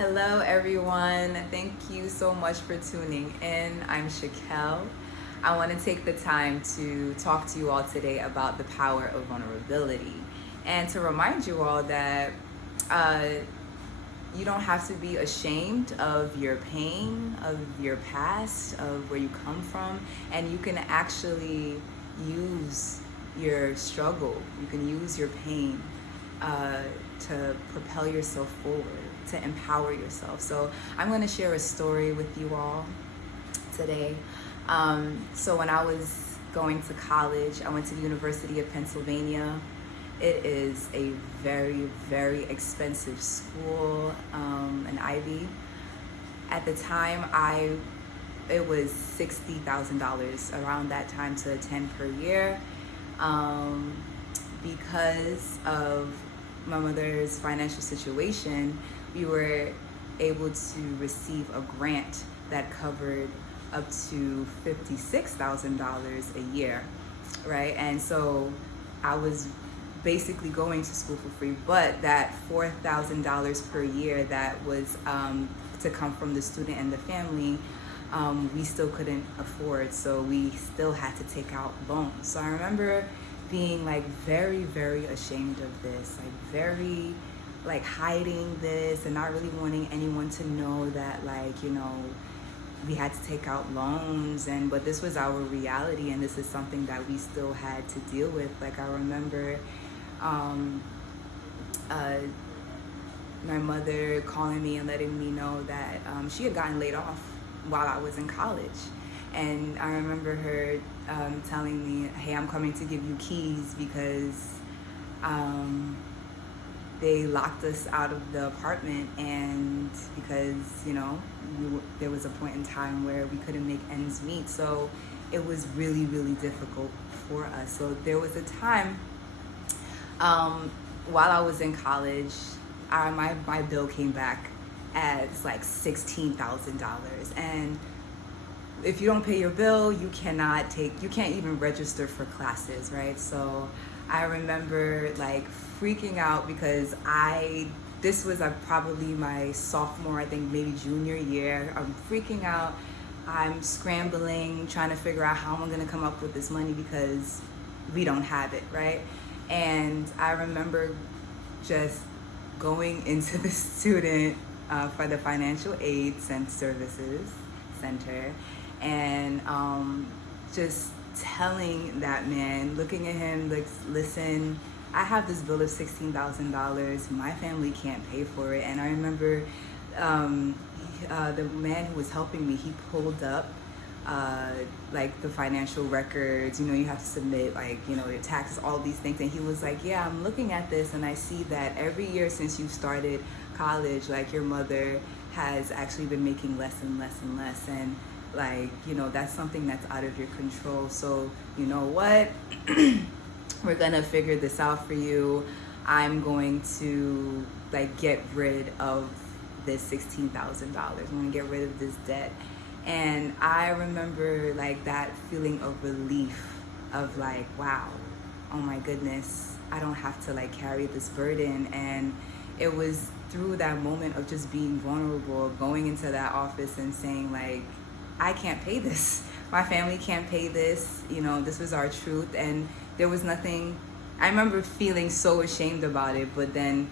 Hello, everyone. Thank you so much for tuning in. I'm Shakel. I want to take the time to talk to you all today about the power of vulnerability and to remind you all that uh, you don't have to be ashamed of your pain, of your past, of where you come from, and you can actually use your struggle, you can use your pain uh, to propel yourself forward, to empower yourself. So I'm going to share a story with you all today. So when I was going to college, I went to the University of Pennsylvania. It is a very, very expensive school, an Ivy. At the time, it was $60,000 around that time to attend per year. Because of my mother's financial situation, we were able to receive a grant that covered up to $56,000 a year, right? And so I was basically going to school for free, but that $4,000 per year that was to come from the student and the family, we still couldn't afford, so we still had to take out loans. So I remember being like very, very ashamed of this, like very like hiding this and not really wanting anyone to know that, like, we had to take out loans, but this was our reality, and this is something that we still had to deal with. Like, I remember my mother calling me and letting me know that she had gotten laid off while I was in college. And I remember her telling me, hey, I'm coming to give you keys because they locked us out of the apartment, and because, there was a point in time where we couldn't make ends meet. So it was really, really difficult for us. So there was a time while I was in college, my bill came back as like $16,000. And if you don't pay your bill, you can't even register for classes, right? So I remember like freaking out because this was probably my sophomore, I think maybe junior year. I'm freaking out. I'm scrambling, trying to figure out how I'm gonna come up with this money because we don't have it, right? And I remember just going into the student for the financial aid services center, and just telling that man, looking at him, like, listen, I have this bill of $16,000. My family can't pay for it. And I remember the man who was helping me, he pulled up like the financial records, you have to submit your taxes, all these things. And he was like, yeah, I'm looking at this and I see that every year since you started college, like, your mother has actually been making less and less and less. And that's something that's out of your control. So you know what? We're gonna figure this out for you. I'm going to get rid of this $16,000. I'm gonna get rid of this debt. And I remember that feeling of relief of wow, oh my goodness, I don't have to carry this burden. And it was through that moment of just being vulnerable, going into that office and saying I can't pay this. My family can't pay this. This was our truth. And there was nothing, I remember feeling so ashamed about it, but then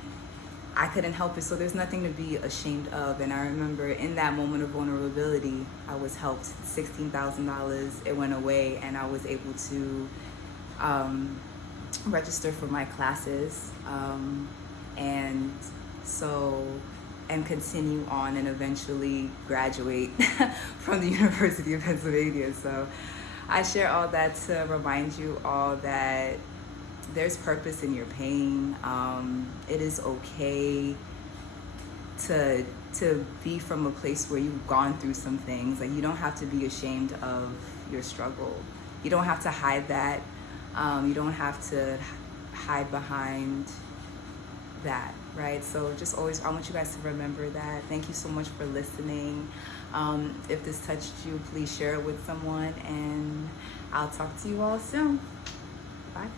I couldn't help it. So there's nothing to be ashamed of. And I remember in that moment of vulnerability, I was helped. $16,000, it went away, and I was able to register for my classes. And continue on and eventually graduate from the University of Pennsylvania. So I share all that to remind you all that there's purpose in your pain. It is okay to be from a place where you've gone through some things. You don't have to be ashamed of your struggle. You don't have to hide that. You don't have to hide behind that, right? So just always, I want you guys to remember that. Thank you so much for listening. If this touched you, please share it with someone, and I'll talk to you all soon. Bye.